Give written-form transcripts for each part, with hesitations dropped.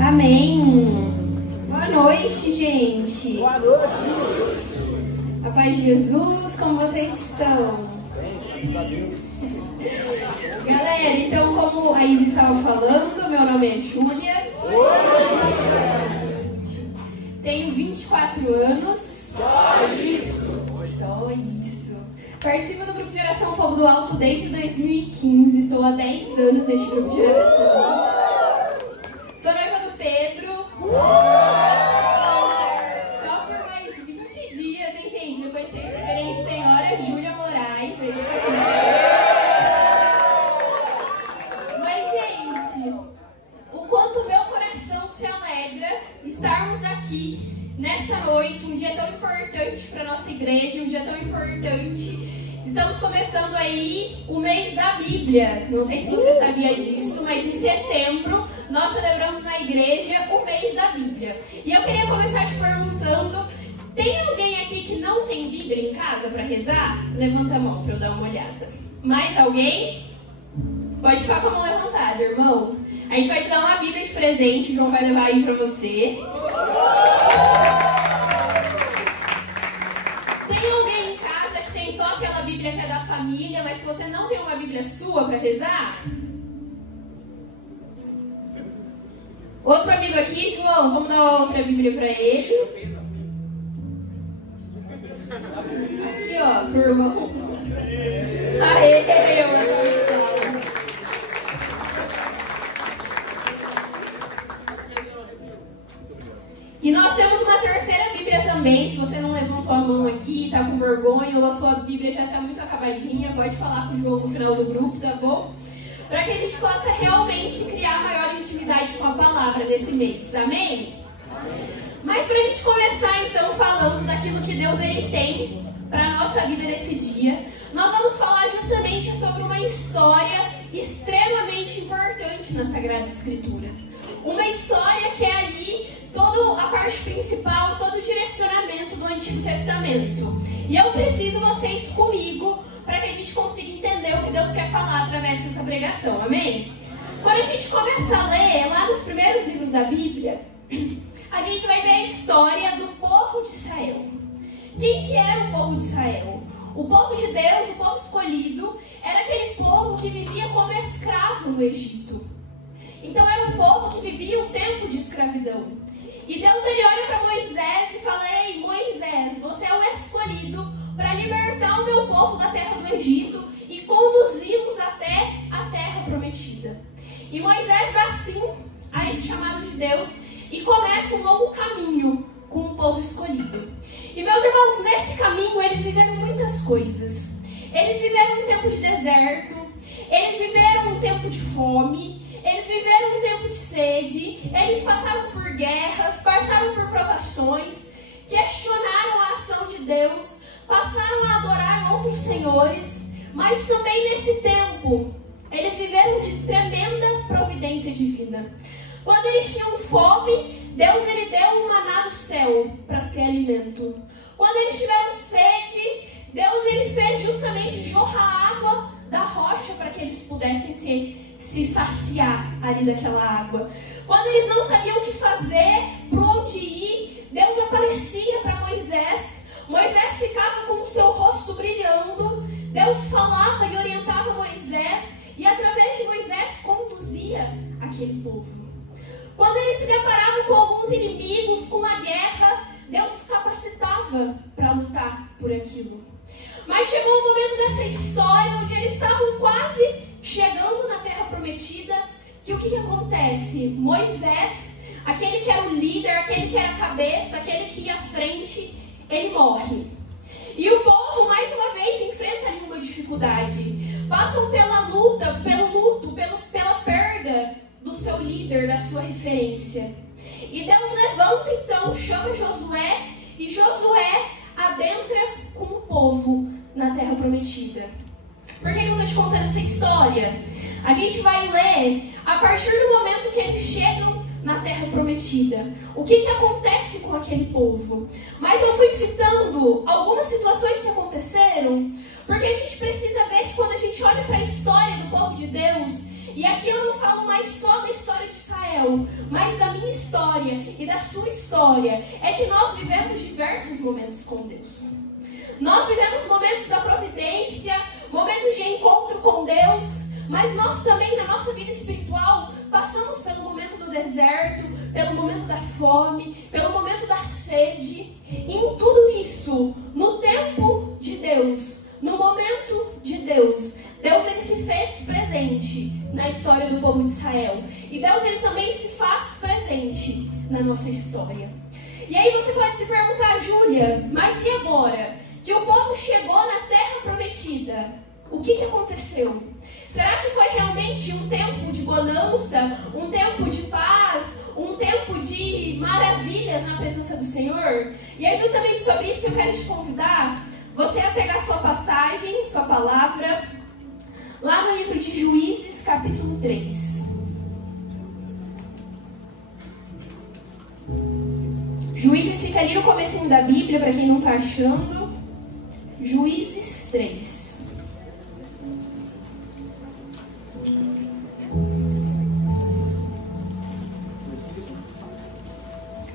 Amém. Boa noite, gente. Boa noite. A paz de Jesus, como vocês estão? Galera, então, como a Isa estava falando, meu nome é Júlia. Tenho 24 anos. Só isso. Só isso. Participo do grupo de oração Fogo do Alto desde 2015. Estou há 10 anos neste grupo de oração. Sou noiva do Pedro. Só por mais 20 dias, hein, gente? Depois vocês serem senhora Júlia Moraes. É isso aqui. Mas, gente, o quanto meu coração se alegra estarmos aqui nessa noite, um dia tão importante para nossa igreja, um dia tão importante. Estamos começando aí o mês da Bíblia. Não sei se você sabia disso, mas em setembro nós celebramos na igreja o mês da Bíblia. E eu queria começar te perguntando: tem alguém aqui que não tem Bíblia em casa para rezar? Levanta a mão para eu dar uma olhada. Mais alguém? Pode ficar com a mão levantada, irmão. A gente vai te dar uma Bíblia de presente, o João vai levar aí para você. Tem alguém em casa que tem só aquela Bíblia que é da família, mas que você não tem uma Bíblia sua para rezar? Outro amigo aqui, João, vamos dar uma outra Bíblia para ele. Aqui, ó, pro irmão. Aê, e nós temos uma terceira Bíblia também. Se você não levantou a mão aqui, tá com vergonha, ou a sua Bíblia já tá muito acabadinha, pode falar com o João no final do grupo, tá bom? Para que a gente possa realmente criar maior intimidade com a palavra nesse mês, amém? Mas para a gente começar então falando daquilo que Deus ele tem para a nossa vida nesse dia, nós vamos falar justamente sobre uma história extremamente importante nas Sagradas Escrituras. Uma história que é ali toda a parte principal, todo o direcionamento do Antigo Testamento. E eu preciso vocês comigo para que a gente consiga entender o que Deus quer falar através dessa pregação, amém? Quando a gente começa a ler lá nos primeiros livros da Bíblia, a gente vai ver a história do povo de Israel. Quem que era o povo de Israel? O povo de Deus, o povo escolhido, era aquele povo que vivia como escravo no Egito. Então era um povo que vivia um tempo de escravidão. E Deus ele olha para Moisés e fala: ei, Moisés, você é o escolhido para libertar o meu povo da terra do Egito e conduzi-los até a terra prometida. E Moisés dá sim a esse chamado de Deus e começa um longo caminho com o povo escolhido. E meus irmãos, nesse caminho eles viveram muitas coisas. Eles viveram um tempo de deserto, eles viveram um tempo de fome, eles viveram um tempo de sede, eles passaram por guerras, passaram por provações, questionaram a ação de Deus, passaram a adorar outros senhores, mas também nesse tempo eles viveram de tremenda providência divina. Quando eles tinham fome, Deus ele deu um maná do céu para ser alimento. Quando eles tiveram sede, Deus ele fez justamente jorrar água da rocha para que eles pudessem se saciar ali daquela água. Quando eles não sabiam o que fazer, para onde ir, Deus aparecia para Moisés. Moisés ficava com o seu rosto brilhando. Deus falava e orientava Moisés e através de Moisés conduzia aquele povo. Quando eles se deparavam com alguns inimigos, com a guerra, Deus os capacitava para lutar por aquilo. Mas chegou um momento dessa história onde eles estavam quase chegando na terra prometida, que o que acontece? Moisés, aquele que era o líder, aquele que era a cabeça, aquele que ia à frente, ele morre. E o povo, mais uma vez, enfrenta ali uma dificuldade. Passam pela luta, pelo luto, pela perda do seu líder, da sua referência. E Deus levanta então, chama Josué, e Josué adentra com o povo na terra prometida. Por que eu estou te contando essa história? A gente vai ler a partir do momento que eles chegam na terra prometida. O que acontece com aquele povo? Mas eu fui citando algumas situações que aconteceram, porque a gente precisa ver que quando a gente olha para a história do povo de Deus, E aqui eu não falo mais só da história de Israel, mas da minha história e da sua história. É que nós vivemos diversos momentos com Deus. Nós vivemos momentos da providência, momentos de encontro com Deus, mas nós também, na nossa vida espiritual, passamos pelo momento do deserto, pelo momento da fome, pelo momento da sede. E em tudo isso, no tempo de Deus, no momento de Deus, Deus ele se fez presente na história do povo de Israel. E Deus ele também se faz presente na nossa história. E aí você pode se perguntar, Júlia, mas e agora? Que o povo chegou na terra prometida, o que aconteceu? Será que foi realmente um tempo de bonança, um tempo de paz, um tempo de maravilhas na presença do Senhor? E é justamente sobre isso que eu quero te convidar, você a pegar sua passagem, sua palavra, lá no livro de Juízes, capítulo 3. Juízes fica ali no comecinho da Bíblia, para quem não está achando. Juízes 3.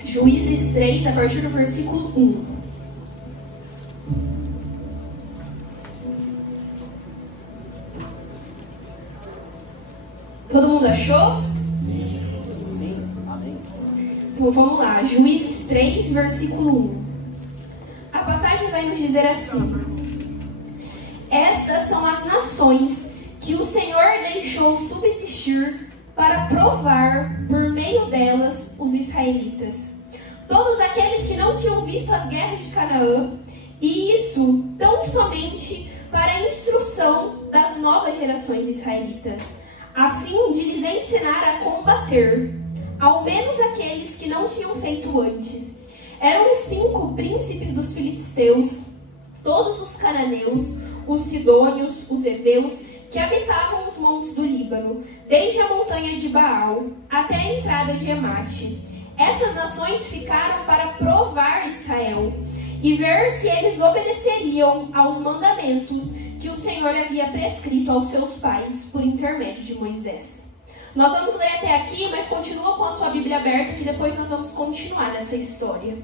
Juízes 3, a partir do versículo 1. Todo mundo achou? Sim. Amém. Então vamos lá. Juízes 3, versículo 1. A passagem vai nos dizer assim: estas são as nações que o Senhor deixou subsistir para provar por meio delas os israelitas. Todos aqueles que não tinham visto as guerras de Canaã, e isso tão somente para a instrução das novas gerações israelitas, a fim de lhes ensinar a combater, ao menos aqueles que não tinham feito antes. Eram os 5 príncipes dos filisteus, todos os cananeus, os sidônios, os heveus, que habitavam os montes do Líbano, desde a montanha de Baal até a entrada de Emate. Essas nações ficaram para provar Israel e ver se eles obedeceriam aos mandamentos que o Senhor havia prescrito aos seus pais por intermédio de Moisés. Nós vamos ler até aqui, mas continua com a sua Bíblia aberta, que depois nós vamos continuar nessa história.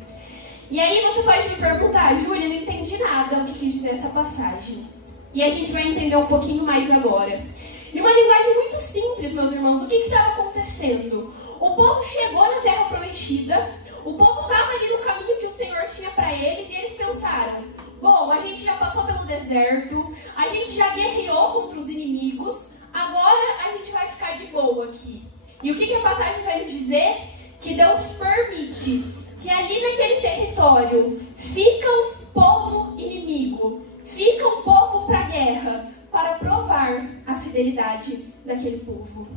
E aí você pode me perguntar, Júlia, não entendi nada o que quis dizer essa passagem. E a gente vai entender um pouquinho mais agora. Em uma linguagem muito simples, meus irmãos, o que estava acontecendo? O povo chegou na Terra Prometida, o povo estava ali no caminho que o Senhor tinha para eles, e eles pensaram, bom, a gente já passou pelo deserto, a gente já guerreou contra os inimigos, agora a gente vai ficar de boa aqui. E o que a passagem vai nos dizer? Que Deus permite que ali naquele território fica um povo inimigo, fica um povo para a guerra, para provar a fidelidade daquele povo.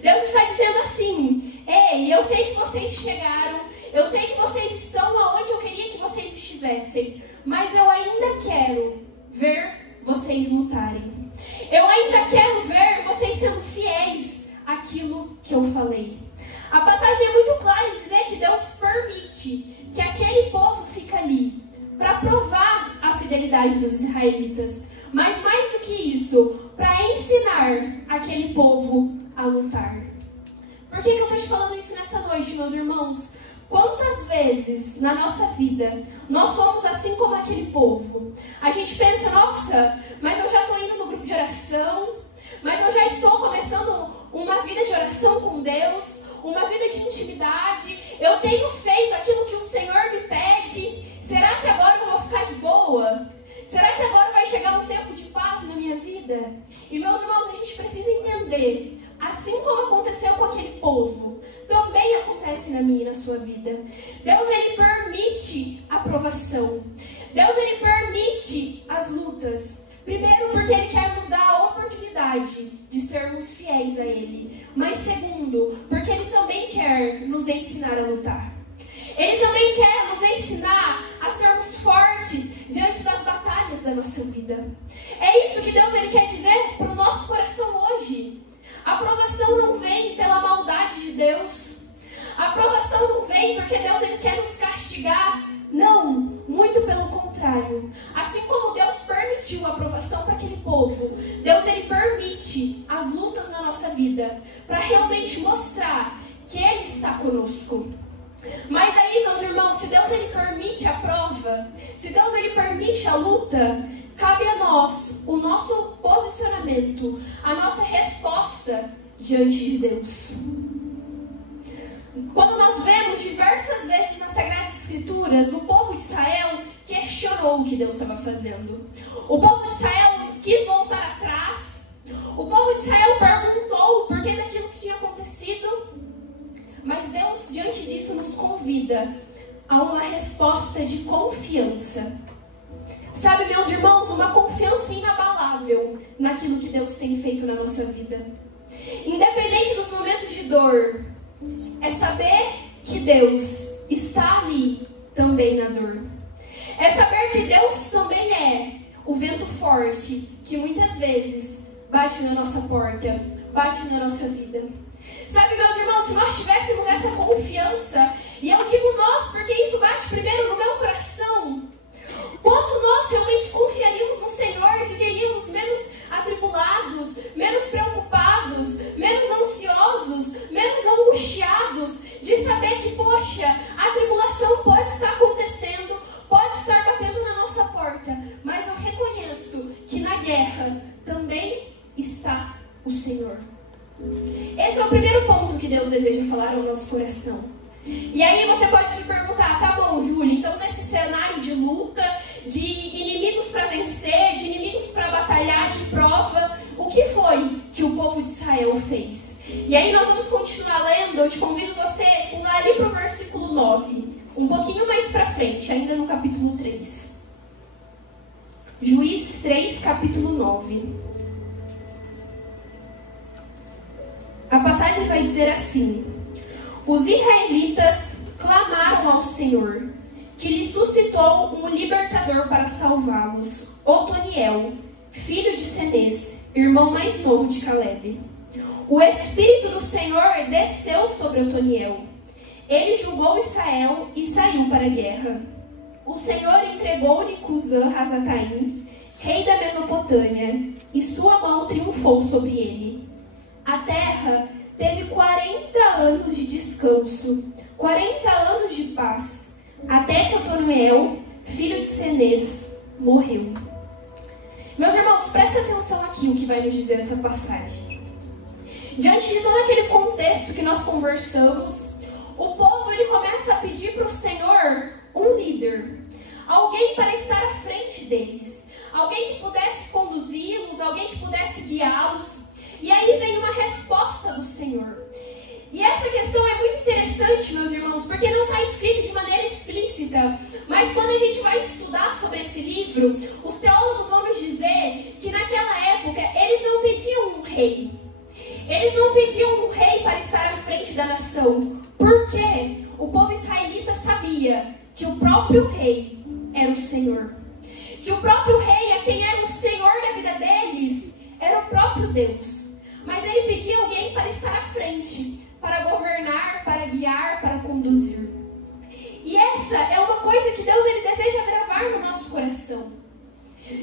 Deus está dizendo assim, ei, eu sei que vocês chegaram, eu sei que vocês estão aonde eu queria que vocês estivessem, mas eu ainda quero ver vocês lutarem. Eu ainda quero ver vocês sendo fiéis àquilo que eu falei. A passagem é muito clara em dizer que Deus permite que aquele povo fique ali para provar a fidelidade dos israelitas. Mas mais do que isso, para ensinar aquele povo a lutar. Por que eu estou te falando isso nessa noite, meus irmãos? Quantas vezes na nossa vida nós somos assim como aquele povo? A gente pensa, nossa, mas eu já estou indo no grupo de oração, mas eu já estou começando uma vida de oração com Deus, uma vida de intimidade, eu tenho feito aquilo que o Senhor me pede, será que agora eu vou ficar de boa? Será que agora vai chegar um tempo de paz na minha vida? E meus irmãos, a gente precisa entender, assim como aconteceu com aquele povo, também acontece na minha e na sua vida. Deus, ele permite a provação. Deus, ele permite as lutas. Primeiro, porque ele quer nos dar a oportunidade de sermos fiéis a ele. Mas segundo, porque ele também quer nos ensinar a lutar. Ele também quer nos ensinar a sermos fortes diante das batalhas da nossa vida. É isso que Deus, ele quer dizer para o nosso coração hoje. A aprovação não vem pela maldade de Deus. A aprovação não vem porque Deus, ele quer nos castigar. Não, muito pelo contrário. Assim como Deus permitiu a aprovação para aquele povo, Deus, ele permite as lutas na nossa vida vida, para realmente mostrar que Ele está conosco. Mas aí, meus irmãos, se Deus ele permite a prova, se Deus ele permite a luta, cabe a nós o nosso posicionamento, a nossa resposta diante de Deus. Quando nós vemos diversas vezes nas Sagradas Escrituras, o povo de Israel questionou o que Deus estava fazendo. O povo de Israel quis voltar atrás. O povo de Israel perguntou por que daquilo que tinha acontecido. Mas Deus, diante disso, nos convida a uma resposta de confiança. Sabe, meus irmãos, uma confiança inabalável naquilo que Deus tem feito na nossa vida. Independente dos momentos de dor, é saber que Deus está ali também na dor. É saber que Deus também é o vento forte que muitas vezes bate na nossa porta, bate na nossa vida. Sabe, meus irmãos, se nós tivéssemos essa confiança, e eu digo nós porque isso bate primeiro no meu coração, quanto nós realmente confiaríamos no Senhor e viveríamos menos atribulados, menos preocupados, menos ansiosos, menos angustiados, de saber que, poxa, a tribulação pode estar acontecendo, pode estar batendo na nossa porta, mas eu reconheço que na guerra também está o Senhor. Esse é o primeiro ponto que Deus deseja falar ao nosso coração. E aí você pode se perguntar, tá bom, Júlia, então nesse cenário de luta, de inimigos para vencer, de inimigos para batalhar, de prova, o que foi que o povo de Israel fez? E aí nós vamos continuar lendo, eu te convido você a pular ali para o versículo 9, um pouquinho mais para frente, ainda no capítulo 3. Juízes 3, capítulo 9. A passagem vai dizer assim: os israelitas clamaram ao Senhor, que lhe suscitou um libertador para salvá-los, Otoniel, filho de Cenez, irmão mais novo de Caleb. O Espírito do Senhor desceu sobre Otoniel. Ele julgou Israel e saiu para a guerra. O Senhor entregou-lhe Cusã-Razataim, rei da Mesopotâmia, e sua mão triunfou sobre ele. A terra teve 40 anos de descanso, 40 anos de paz, até que Otoniel, filho de Cenez, morreu. Meus irmãos, prestem atenção aqui o que vai nos dizer essa passagem. Diante de todo aquele contexto que nós conversamos, o povo ele começa a pedir para o Senhor um líder, alguém para estar à frente deles, alguém que pudesse conduzi-los, alguém que pudesse guiá-los. E aí vem uma resposta do Senhor. E essa questão é muito interessante, meus irmãos, porque não está escrito de maneira explícita. Mas quando a gente vai estudar sobre esse livro, os teólogos vão nos dizer que naquela época eles não pediam um rei. Eles não pediam um rei para estar à frente da nação. Porque o povo israelita sabia que o próprio rei era o Senhor. Que o próprio rei, a quem era o Senhor da vida deles, era o próprio Deus. Mas ele pedia alguém para estar à frente, para governar, para guiar, para conduzir. E essa é uma coisa que Deus ele deseja gravar no nosso coração.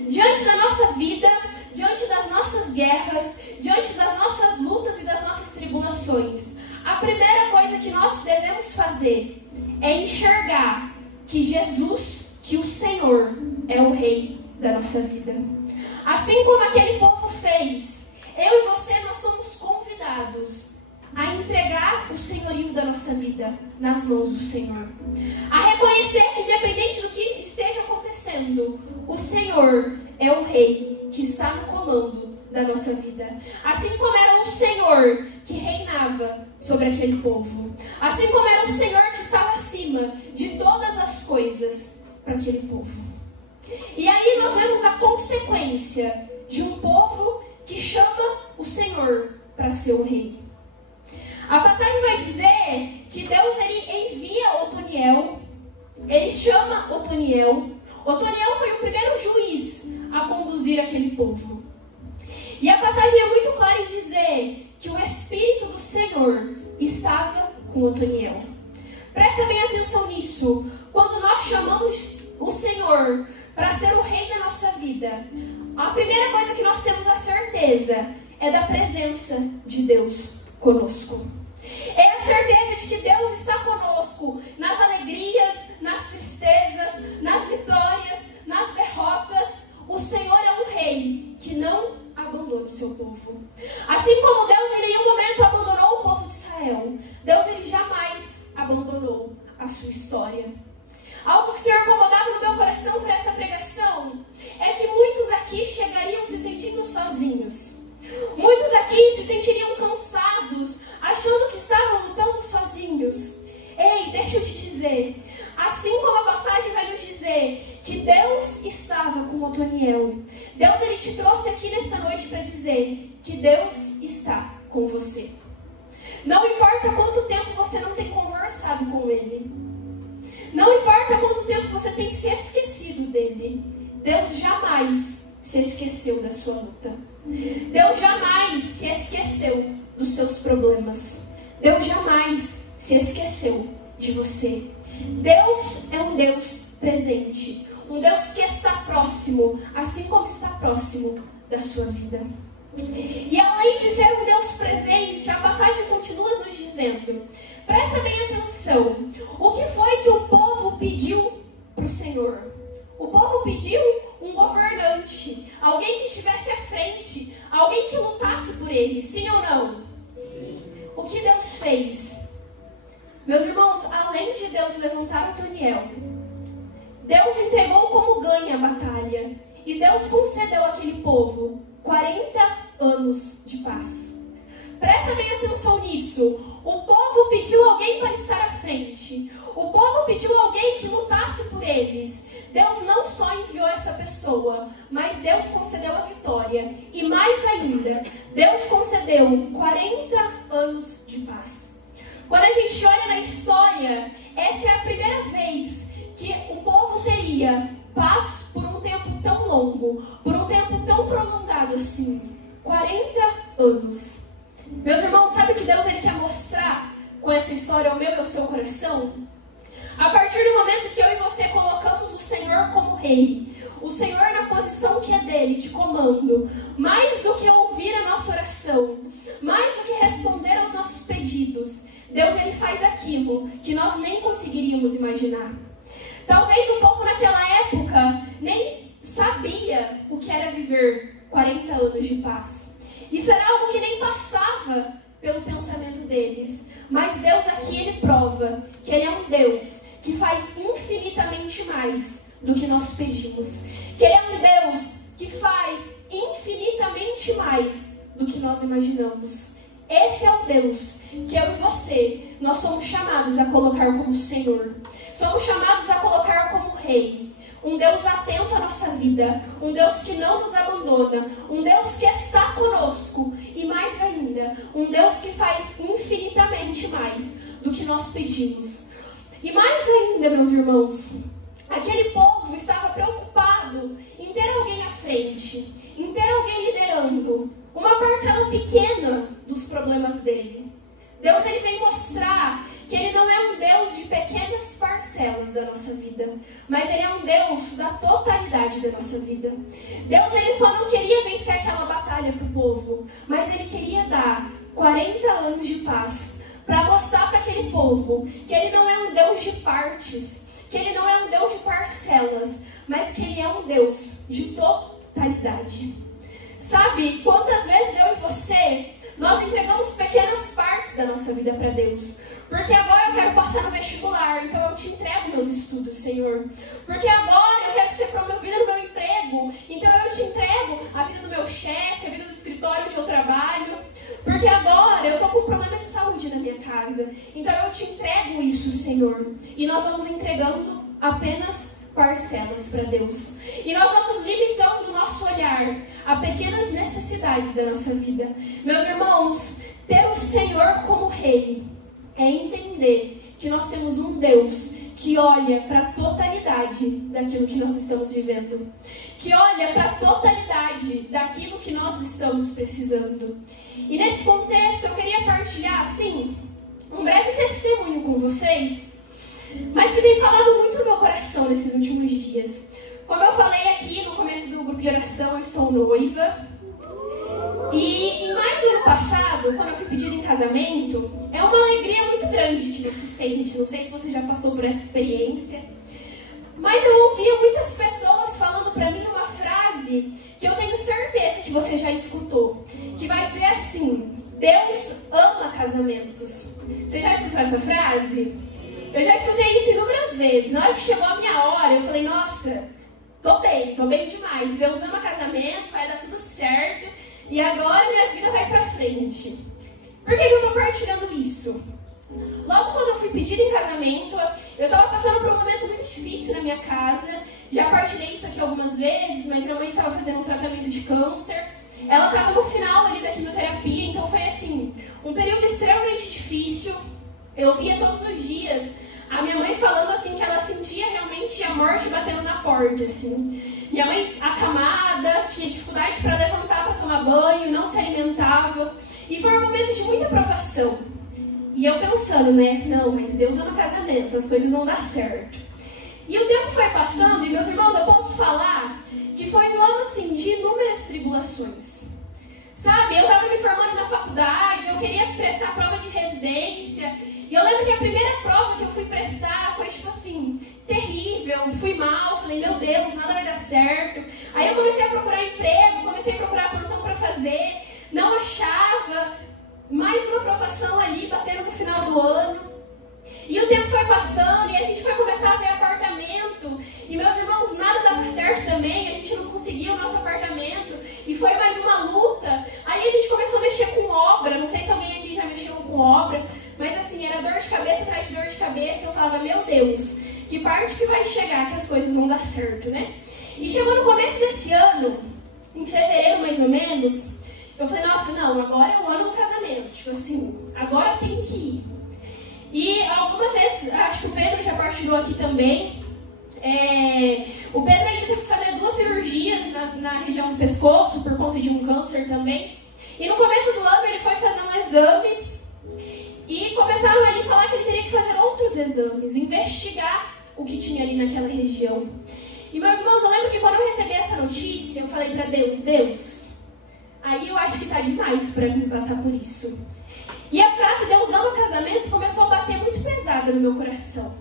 Diante da nossa vida, diante das nossas guerras, diante das nossas lutas e das nossas tribulações, a primeira coisa que nós devemos fazer é enxergar que Jesus, que o Senhor, é o Rei da nossa vida. Assim como aquele povo fez, eu e você, nós somos convidados a entregar o senhorio da nossa vida nas mãos do Senhor. A reconhecer que, independente do que esteja acontecendo, o Senhor é o Rei que está no comando da nossa vida. Assim como era o Senhor que reinava sobre aquele povo. Assim como era o Senhor que estava acima de todas as coisas para aquele povo. E aí nós vemos a consequência de um povo que chama o Senhor para ser o rei. A passagem vai dizer que Deus ele envia Otoniel, ele chama Otoniel. Otoniel foi o primeiro juiz a conduzir aquele povo. E a passagem é muito clara em dizer que o Espírito do Senhor estava com Otoniel. Presta bem atenção nisso. Quando nós chamamos o Senhor para ser o rei da nossa vida, a primeira coisa que nós temos a certeza é da presença de Deus conosco. É a certeza de que Deus está conosco nas alegrias, nas tristezas, nas vitórias, nas derrotas. O Senhor é um rei que não abandona o seu povo. Assim como Deus em nenhum momento abandonou o povo de Israel, Deus ele jamais abandonou a sua história. Algo que o Senhor incomodava no meu coração para essa pregação é que muitos aqui chegariam se sentindo sozinhos. Muitos aqui se sentiriam cansados, achando que estavam lutando sozinhos. Ei, deixa eu te dizer, assim como a passagem vai nos dizer que Deus estava com Otoniel, Deus ele te trouxe aqui nessa noite para dizer que Deus está com você. Não importa quanto tempo você não tem conversado com Ele, não importa quanto tempo você tem se esquecido dele, Deus jamais se esqueceu da sua luta. Deus jamais se esqueceu dos seus problemas. Deus jamais se esqueceu de você. Deus é um Deus presente, um Deus que está próximo, assim como está próximo da sua vida. E além de ser um Deus presente, a passagem continua nos dizendo, presta bem atenção, o que foi que o povo pediu para o Senhor? O povo pediu um governante, alguém que estivesse à frente, alguém que lutasse por ele, sim ou não? Sim. O que Deus fez? Meus irmãos, além de Deus levantar Otoniel, Deus entregou como ganha a batalha. E Deus concedeu àquele povo 40 anos de paz. Presta bem atenção nisso. O povo pediu alguém para estar à frente. O povo pediu alguém que lutasse por eles. Deus não só enviou essa pessoa, mas Deus concedeu a vitória. E mais ainda, Deus concedeu 40 anos de paz. Quando a gente olha na história, essa é a primeira vez que o povo teria paz por um tempo tão longo, por um tempo tão prolongado assim. 40 anos. Meus irmãos, sabe o que Deus ele quer mostrar com essa história ao meu e ao seu coração? A partir do momento que eu e você colocamos o Senhor como rei, o Senhor na posição que é dele, de comando, mais do que ouvir a nossa oração, mais do que responder aos nossos pedidos, Deus ele faz aquilo que nós nem conseguiríamos imaginar. Talvez o povo naquela época nem sabia o que era viver 40 anos de paz. Isso era algo que nem passava pelo pensamento deles. Mas Deus aqui, ele prova que ele é um Deus que faz infinitamente mais do que nós pedimos. Que ele é um Deus que faz infinitamente mais do que nós imaginamos. Esse é o Deus que eu e você, nós somos chamados a colocar como Senhor. Somos chamados a colocar como Rei. Um Deus atento à nossa vida. Um Deus que não nos abandona. Um Deus que está conosco. E mais ainda, um Deus que faz infinitamente mais do que nós pedimos. E mais ainda, meus irmãos, aquele povo estava preocupado em ter alguém à frente, em ter alguém liderando uma parcela pequena dos problemas dele. Deus ele vem mostrar que ele não é um Deus de pequenas parcelas da nossa vida, mas ele é um Deus da totalidade da nossa vida. Deus ele só não queria vencer aquela batalha para o povo, mas ele queria dar 40 anos de paz para mostrar para aquele povo que ele não é um Deus de partes, que ele não é um Deus de parcelas, mas que ele é um Deus de totalidade. Sabe, quantas vezes eu e você, nós entregamos pequenas partes da nossa vida para Deus? Porque agora eu quero passar no vestibular, então eu te entrego meus estudos, Senhor. Porque agora eu quero ser promovida no meu emprego, então eu te entrego a vida do meu chefe, a vida do escritório onde eu trabalho. Porque agora eu estou com um problema de saúde na minha casa, então eu te entrego isso, Senhor. E nós vamos entregando apenas parcelas para Deus. E nós vamos limitando o nosso olhar a pequenas necessidades da nossa vida. Meus irmãos, ter o Senhor como Rei é entender que nós temos um Deus que olha para a totalidade daquilo que nós estamos vivendo. Que olha para a totalidade daquilo que nós estamos precisando. E nesse contexto eu queria partilhar, assim, um breve testemunho com vocês, mas que tem falado muito no meu coração nesses últimos dias. Como eu falei aqui no começo do grupo de oração, eu estou noiva. E em maio do ano passado, quando eu fui pedida em casamento, é uma alegria muito grande que você sente. Não sei se você já passou por essa experiência. Mas eu ouvia muitas pessoas falando pra mim uma frase que eu tenho certeza que você já escutou. Que vai dizer assim: Deus ama casamentos. Você já escutou essa frase? Eu já escutei isso inúmeras vezes. Na hora que chegou a minha hora, eu falei: nossa, tô bem demais. Deus ama casamento, vai dar tudo certo. E agora minha vida vai pra frente. Por que eu tô partilhando isso? Logo quando eu fui pedida em casamento, eu tava passando por um momento muito difícil na minha casa. Já partilhei isso aqui algumas vezes, mas minha mãe estava fazendo um tratamento de câncer. Ela estava no final ali da quimioterapia, então foi assim, um período extremamente difícil. Eu via todos os dias a minha mãe falando assim que ela sentia realmente a morte batendo na porta, assim. Minha mãe acamada, tinha dificuldade para levantar para tomar banho, não se alimentava. E foi um momento de muita provação. E eu pensando, né, não, mas Deus ama casamento, as coisas vão dar certo. E o tempo foi passando, e meus irmãos, eu posso falar que foi um ano assim de inúmeras tribulações. Sabe, eu estava me formando na faculdade, eu queria prestar prova de residência. E eu lembro que a primeira prova que eu fui prestar foi tipo assim, terrível, fui mal, falei, meu Deus, nada vai dar certo. Aí eu comecei a procurar emprego, comecei a procurar plantão para fazer, não achava. Mais uma aprovação ali, batendo no final do ano. E o tempo foi passando, e a gente foi começar a ver apartamento. E meus irmãos, nada dava certo também, a gente não conseguia o nosso apartamento. E foi mais uma luta. Aí a gente começou a mexer com obra, não sei se alguém aqui já mexeu com obra. Mas assim, era dor de cabeça atrás de dor de cabeça. Eu falava, meu Deus, que parte que vai chegar que as coisas vão dar certo, né? E chegou no começo desse ano, em fevereiro mais ou menos, eu falei, nossa, não, agora é o ano do casamento. Tipo assim, agora tem que ir. E algumas vezes, acho que o Pedro já partilhou aqui também. O Pedro, a gente teve que fazer 2 cirurgias na região do pescoço, por conta de um câncer também. E no começo do ano ele foi fazer um exame. E começaram ali a falar que ele teria que fazer outros exames, investigar o que tinha ali naquela região. E meus irmãos, eu lembro que quando eu recebi essa notícia, eu falei pra Deus, aí eu acho que tá demais pra mim passar por isso. E a frase Deus ama o casamento começou a bater muito pesada no meu coração.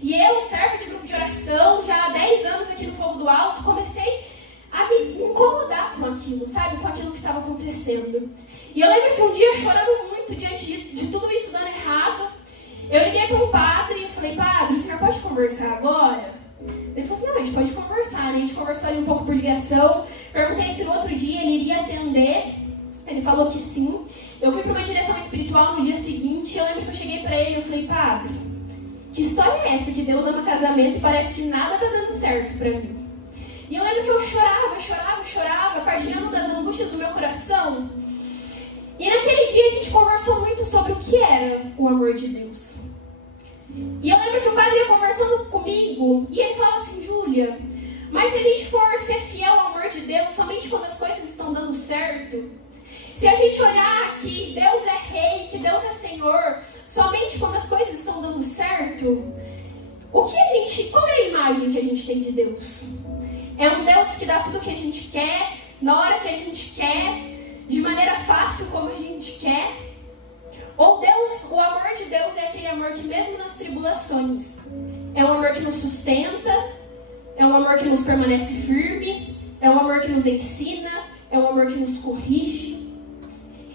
E eu, serva de grupo de oração, já há 10 anos aqui no Fogo do Alto, comecei a me incomodar com aquilo, sabe? Com aquilo que estava acontecendo. E eu lembro que um dia, chorando muito diante de tudo isso dando errado, eu liguei para um padre e falei, padre, o senhor pode conversar agora? Ele falou assim, não, a gente pode conversar, né? A gente conversou ali um pouco por ligação, perguntei se no outro dia ele iria atender, ele falou que sim. Eu fui para uma direção espiritual no dia seguinte, eu lembro que eu cheguei para ele e eu falei, padre, que história é essa que Deus ama casamento e parece que nada tá dando certo para mim? E eu lembro que eu chorava, partilhando das angústias do meu coração. E naquele dia a gente conversou muito sobre o que era o amor de Deus. E eu lembro que o padre ia conversando comigo e ele falava assim, Júlia, mas se a gente for ser fiel ao amor de Deus somente quando as coisas estão dando certo, se a gente olhar que Deus é rei, que Deus é Senhor, somente quando as coisas estão dando certo, qual é a imagem que a gente tem de Deus? É um Deus que dá tudo o que a gente quer, na hora que a gente quer, de maneira fácil como a gente quer? Ou o amor de Deus é aquele amor que mesmo nas tribulações, é um amor que nos sustenta, é um amor que nos permanece firme, é um amor que nos ensina, é um amor que nos corrige.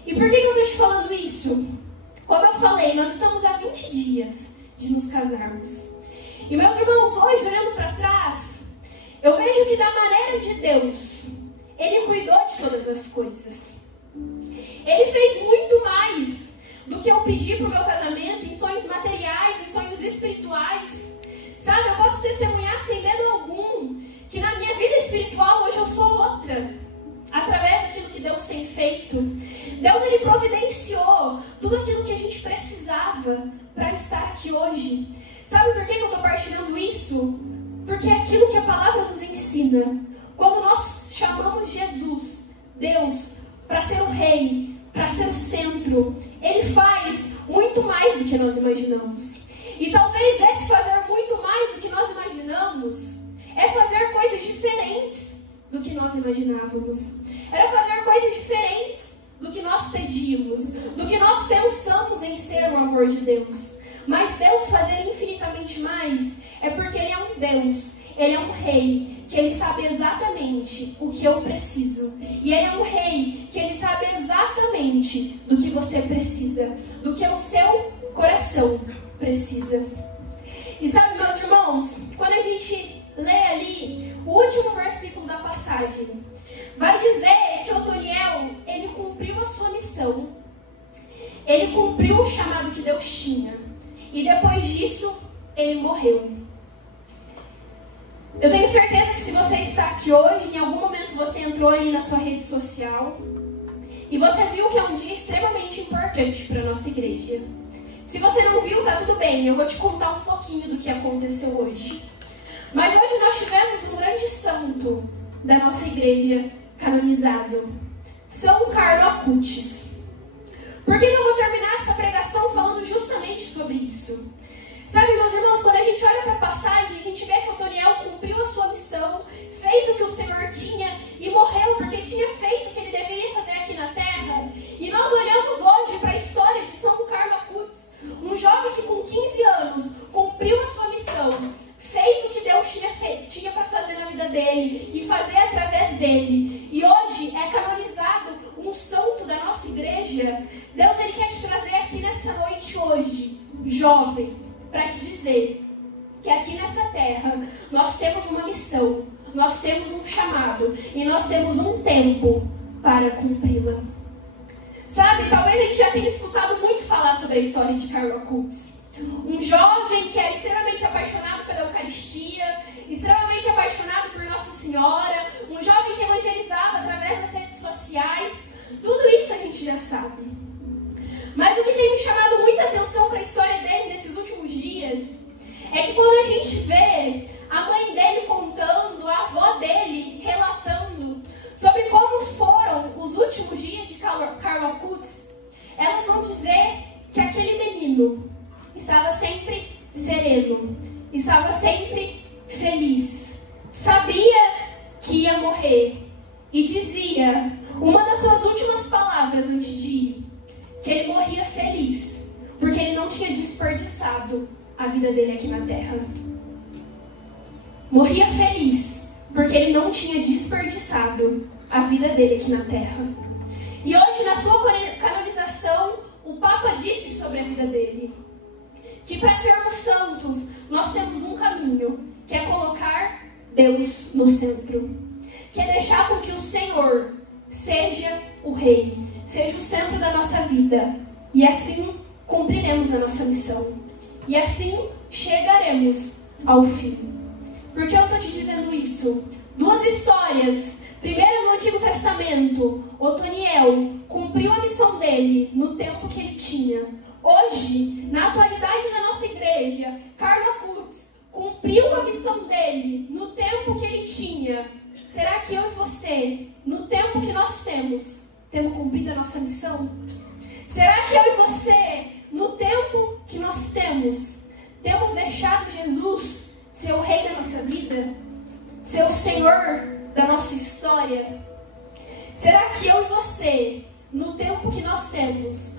E por que eu estou te falando isso? Como eu falei, nós estamos há 20 dias de nos casarmos. E meus irmãos, hoje, olhando para trás, eu vejo que da maneira de Deus, Ele cuidou de todas as coisas. Ele fez muito mais do que eu pedi para o meu casamento, em sonhos materiais, em sonhos espirituais. Sabe, eu posso testemunhar sem medo algum, que na minha vida espiritual hoje eu sou outra, através daquilo que Deus tem feito. Deus, Ele providenciou tudo aquilo que a gente precisava para estar aqui hoje. Sabe por que eu estou partilhando isso? Porque é aquilo que a palavra nos ensina. Quando nós chamamos Jesus, Deus, para ser o rei, para ser o centro, Ele faz muito mais do que nós imaginamos. E talvez esse fazer muito mais do que nós imaginamos é fazer coisas diferentes do que nós imaginávamos. Era fazer coisas diferentes do que nós pedimos, do que nós pensamos em ser o amor de Deus. Mas Deus fazer infinitamente mais é porque Ele é um Deus, Ele é um Rei, que Ele sabe exatamente o que eu preciso. E Ele é um Rei que Ele sabe exatamente do que você precisa, do que o seu coração precisa. E sabe, meus irmãos, quando a gente lê ali o último versículo da passagem, vai dizer que Otoniel, ele cumpriu a sua missão, ele cumpriu o chamado que Deus tinha, e depois disso, ele morreu. Eu tenho certeza que se você está aqui hoje, em algum momento você entrou ali na sua rede social, e você viu que é um dia extremamente importante para a nossa igreja. Se você não viu, tá tudo bem, eu vou te contar um pouquinho do que aconteceu hoje. Mas hoje nós tivemos um grande santo da nossa igreja canonizado, São Carlo Acutis. Por que eu vou terminar essa pregação falando justamente sobre isso? Sabe, meus irmãos, quando a gente olha para a passagem, a gente vê que Otoniel cumpriu a sua missão, fez o que o Senhor tinha e morreu porque tinha feito o que ele deveria fazer aqui na terra. E nós olhamos hoje para a história de São Carlo Acutis, um jovem que com 15 anos cumpriu a sua missão, fez o que Deus tinha para fazer na vida dele e fazer através dele. E hoje é canonizado um santo da nossa igreja. Deus, Ele quer te trazer aqui nessa noite hoje, jovem, para te dizer que aqui nessa terra nós temos uma missão, nós temos um chamado e nós temos um tempo para cumpri-la. Sabe, talvez a gente já tenha escutado muito falar sobre a história de Carlo Acutis. Um jovem que era extremamente apaixonado pela Eucaristia, extremamente apaixonado por Nossa Senhora, um jovem que evangelizava através das redes sociais. Tudo isso a gente já sabe. Mas o que tem me chamado muita atenção para a história dele nesses últimos dias é que quando a gente vê a mãe dele contando, a avó dele relatando sobre como foram os últimos dias de Carlo Acutis, elas vão dizer que aquele menino estava sempre sereno, estava sempre feliz, sabia que ia morrer e dizia uma das suas últimas palavras antes de ir, que ele morria feliz, porque ele não tinha desperdiçado a vida dele aqui na terra. Morria feliz, porque ele não tinha desperdiçado a vida dele aqui na terra. E hoje, na sua canonização, o Papa disse sobre a vida dele, que para sermos santos, nós temos um caminho, que é colocar Deus no centro, que é deixar com que o Senhor seja o Rei, seja o centro da nossa vida, e assim cumpriremos a nossa missão, e assim chegaremos ao fim. Por que eu estou te dizendo isso? Duas histórias. Primeiro, no Antigo Testamento, Otoniel cumpriu a missão dele no tempo que ele tinha. Hoje, na atualidade da nossa igreja, Carlo Acutis cumpriu a missão dele no tempo que ele tinha. Será que eu e você, no tempo que nós temos cumprido a nossa missão? Será que eu e você, no tempo que nós temos deixado Jesus ser o Rei da nossa vida? Ser o Senhor da nossa história? Será que eu e você, no tempo que nós temos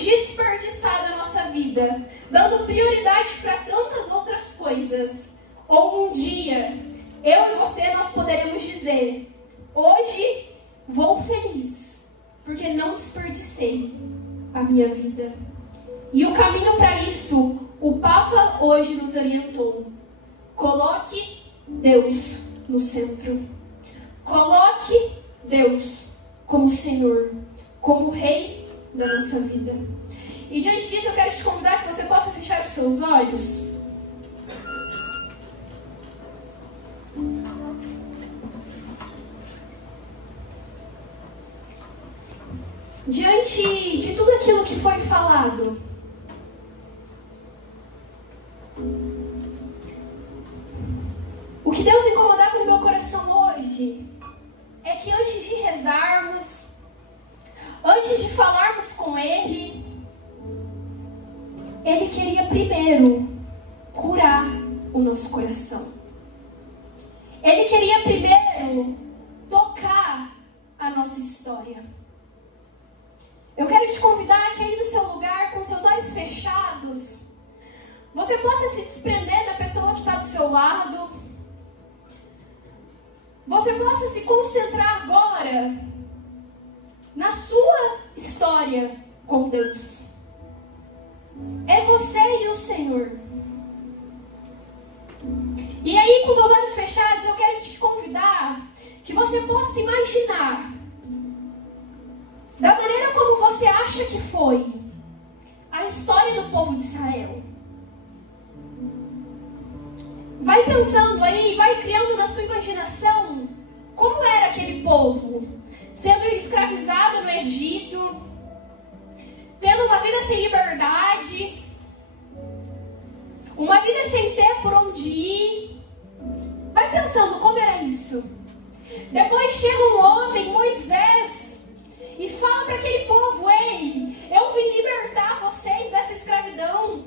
desperdiçado a nossa vida, dando prioridade para tantas outras coisas? Ou um dia, eu e você, nós poderemos dizer, hoje vou feliz, porque não desperdicei a minha vida. E o caminho para isso, o Papa hoje nos orientou. Coloque Deus no centro. Coloque Deus como Senhor, como Rei da nossa vida. E diante disso eu quero te convidar que você possa fechar os seus olhos. Diante de tudo aquilo que foi falado, o que Deus incomodava no meu coração hoje é que antes de rezarmos, antes de falarmos com Ele, Ele queria primeiro curar o nosso coração. Ele queria primeiro tocar a nossa história. eu quero te convidar que aí do seu lugar, com seus olhos fechados, você possa se desprender da pessoa que está do seu lado. Você possa se concentrar agora na sua história com Deus. É você e o Senhor. E aí, com seus olhos fechados, eu quero te convidar que você possa imaginar, da maneira como você acha que foi, a história do povo de Israel. Vai pensando aí, vai criando na sua imaginação como era aquele povo, sendo escravizado no Egito, tendo uma vida sem liberdade, uma vida sem ter por onde ir. Vai pensando como era isso. Depois chega um homem, Moisés, e fala para aquele povo: ei, eu vim libertar vocês dessa escravidão.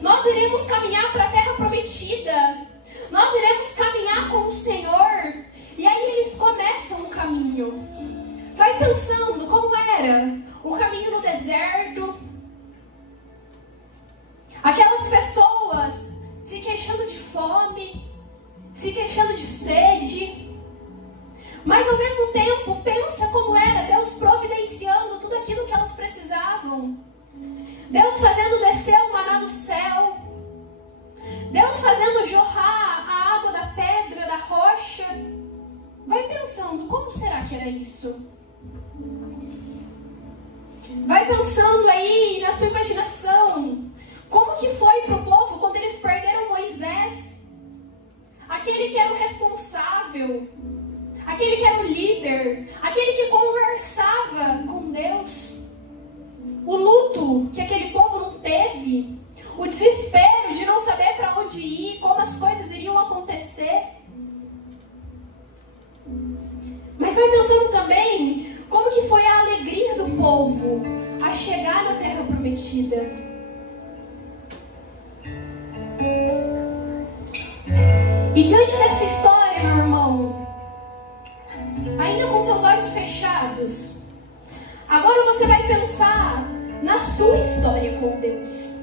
Nós iremos caminhar para a terra prometida. Nós iremos caminhar com o Senhor. E aí eles começam o caminho. Vai pensando como era o caminho no deserto. Aquelas pessoas se queixando de fome, se queixando de sede. Mas ao mesmo tempo, pensa como era Deus providenciando tudo aquilo que elas precisavam. Deus fazendo descer o maná do céu. Deus fazendo jorrar a água da pedra, da rocha. Vai pensando, como será que era isso? Vai pensando aí na sua imaginação, como que foi para o povo quando eles perderam Moisés? Aquele que era o responsável, aquele que era o líder, aquele que conversava com Deus. O luto que aquele povo não teve, o desespero de não saber para onde ir, como as coisas iriam acontecer. Mas vai pensando também como que foi a alegria do povo a chegar na terra prometida. E diante dessa história, meu irmão, ainda com seus olhos fechados, agora você vai pensar na sua história com Deus.